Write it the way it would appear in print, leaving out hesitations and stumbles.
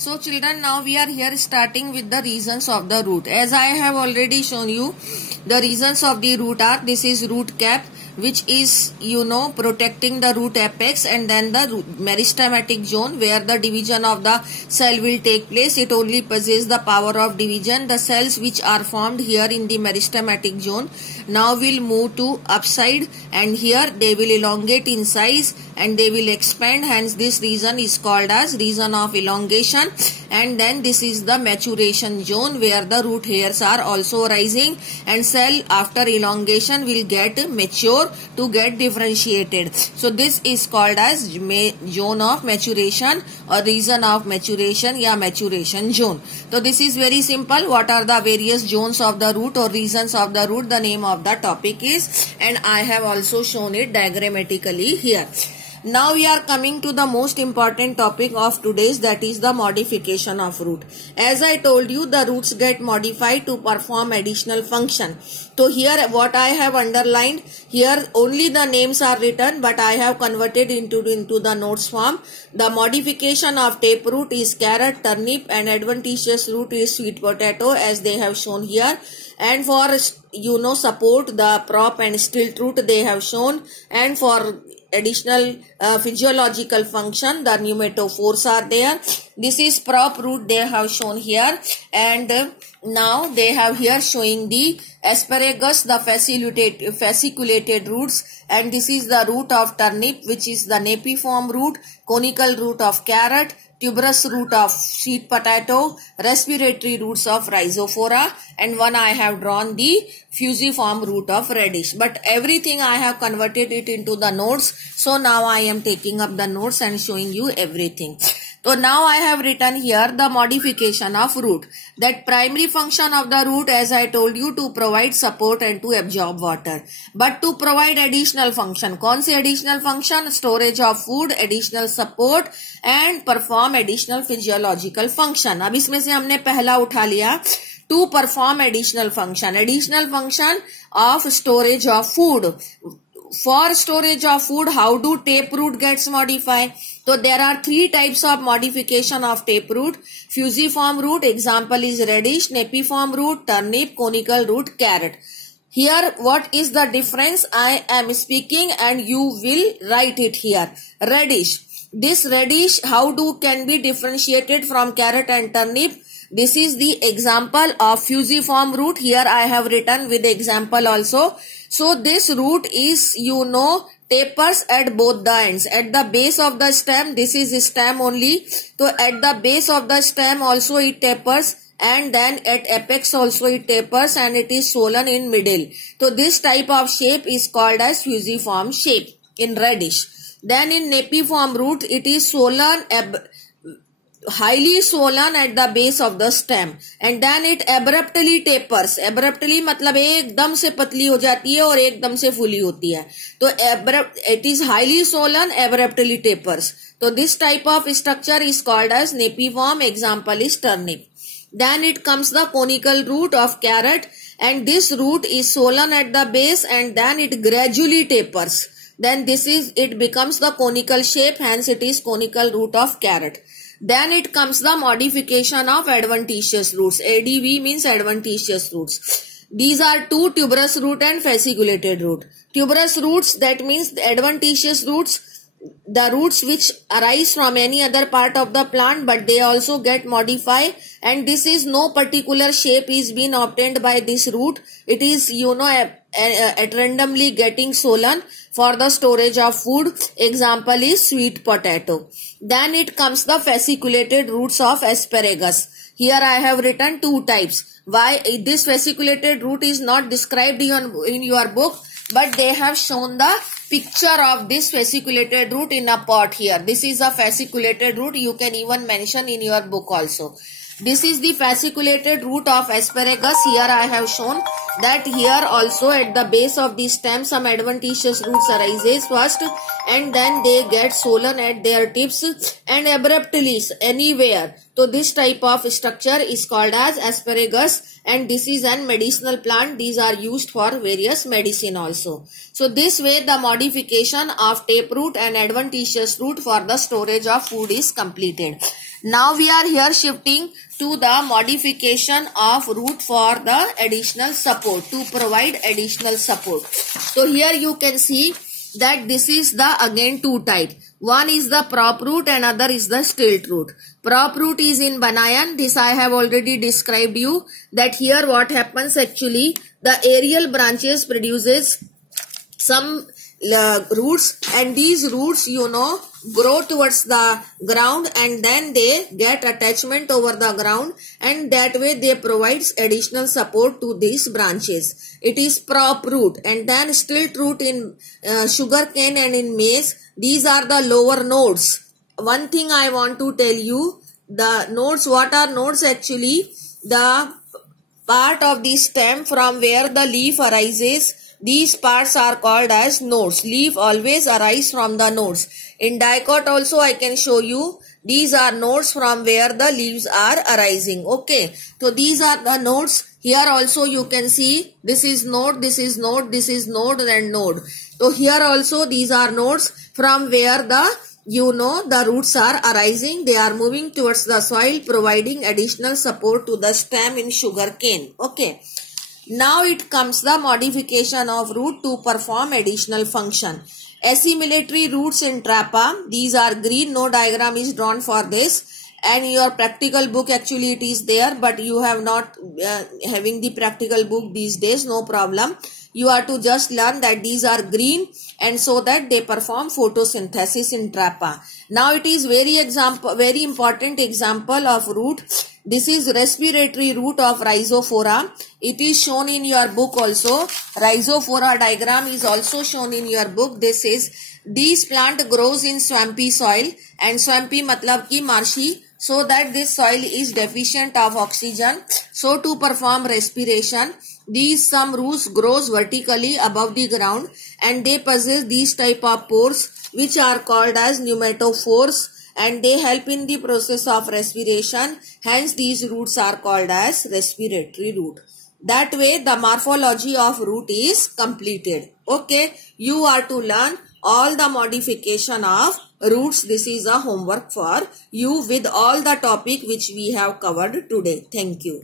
So children, now we are here starting with the reasons of the root. As I have already shown you, the reasons of the root are, this is root cap, which is protecting the root apex, and then the meristematic zone where the division of the cell will take place. It only possesses the power of division. The cells which are formed here in the meristematic zone now will move to upside, and here they will elongate in size and they will expand. Hence this region is called as region of elongation. And then this is the maturation zone where the root hairs are also rising, and cell after elongation will get mature to get differentiated. So this is called as zone of maturation or region of maturation या maturation zone. So this is very simple. What are the various zones of the root or regions of the root? The name of the topic is, and I have also shown it diagrammatically here. Now we are coming to the most important topic of today's, that is the modification of root. As I told you, the roots get modified to perform additional function. So here what I have underlined, here only the names are written, but I have converted into the notes form. The modification of taproot is carrot, turnip, and adventitious root is sweet potato, as they have shown here. And for support, the prop and stilt root they have shown, and for additional physiological function, the pneumatophores are there. This is prop root they have shown here, and now they have here showing the asparagus, the fasciculated roots, and this is the root of turnip, which is the napiform root, conical root of carrot, tuberous root of sweet potato, respiratory roots of rhizophora, and one I have drawn the fusiform root of radish. But everything I have converted it into the notes. So now I am taking up the notes and showing you everything. So now I have written here the modification of root. That primary function of the root, as I told you, to provide support and to absorb water. But to provide additional function, कौन सी additional function? Storage of food, additional support and perform additional physiological function. अब इसमें से हमने पहला उठा लिया, to perform additional function of storage of food. For storage of food, how do taproot gets modified? So there are three types of modification of taproot. Fusiform root, example is radish, napiform root, turnip, conical root, carrot. Here what is the difference? I am speaking and you will write it here. Radish. This radish, how can be differentiated from carrot and turnip? This is the example of fusiform root. Here I have written with example also. So this root is, tapers at both the ends. At the base of the stem, this is stem only. So at the base of the stem also it tapers, and then at apex also it tapers, and it is swollen in middle. So this type of shape is called as fusiform shape in radish. Then in napiform root, it is swollen, highly swollen at the base of the stem, and then it abruptly tapers. Abruptly मतलब एकदम से पतली हो जाती है और एकदम से फूली होती है. तो it is highly swollen, abruptly tapers. So this type of structure is called as napiform. Example is turnip. Then it comes the conical root of carrot, and this root is swollen at the base and then it gradually tapers. Then it becomes the conical shape, hence it is conical root of carrot. Then it comes the modification of adventitious roots. ADV means adventitious roots. These are two, tuberous root and fasciculated root. Tuberous roots, that means the adventitious roots, the roots which arise from any other part of the plant, but they also get modified, and this is no particular shape is being obtained by this root. It is at randomly getting swollen for the storage of food. Example is sweet potato. Then it comes the fasciculated roots of asparagus. Here I have written two types. Why this fasciculated root is not described in your book, but they have shown the picture of this fasciculated root in a pot here. This is a fasciculated root. You can even mention in your book also. This is the fasciculated root of asparagus. Here I have shown that here also at the base of the stem some adventitious roots arises first, and then they get swollen at their tips and abruptly anywhere. So this type of structure is called as asparagus, and this is an medicinal plant. These are used for various medicine also. So this way the modification of taproot and adventitious root for the storage of food is completed. Now we are here shifting to the modification of root for the additional support, to provide additional support. So here you can see that this is the again two type. One is the prop root and other is the stilt root. Prop root is in banyan. This I have already described you, that here what happens actually, the aerial branches produces some roots, and these roots grow towards the ground and then they get attachment over the ground, and that way they provides additional support to these branches. It is prop root. And then stilt root in sugarcane and in maize. These are the lower nodes. One thing I want to tell you, the nodes, what are nodes actually? The part of the stem from where the leaf arises, these parts are called as nodes. Leaf always arise from the nodes. In dicot also I can show you, these are nodes from where the leaves are arising. Okay, so these are the nodes. Here also you can see this is node, this is node, this is node and node. So here also these are nodes from where the the roots are arising. They are moving towards the soil, providing additional support to the stem in sugarcane. Okay. Now it comes the modification of root to perform additional function. Assimilatory roots in Trapa. These are green. No diagram is drawn for this. And your practical book actually it is there, but you have not having the practical book these days. No problem. You are to just learn that these are green, and so that they perform photosynthesis in Trapa. Now it is very important example of root. This is respiratory root of Rhizophora. It is shown in your book also. Rhizophora diagram is also shown in your book. This is, this plant grows in swampy soil, and swampy matlab ki marshy, so that this soil is deficient of oxygen. So to perform respiration, these some roots grows vertically above the ground, and they possess these type of pores which are called as pneumatophores, and they help in the process of respiration. Hence these roots are called as respiratory root. That way the morphology of root is completed. Okay, you are to learn all the modification of roots. This is a homework for you with all the topic which we have covered today. Thank you.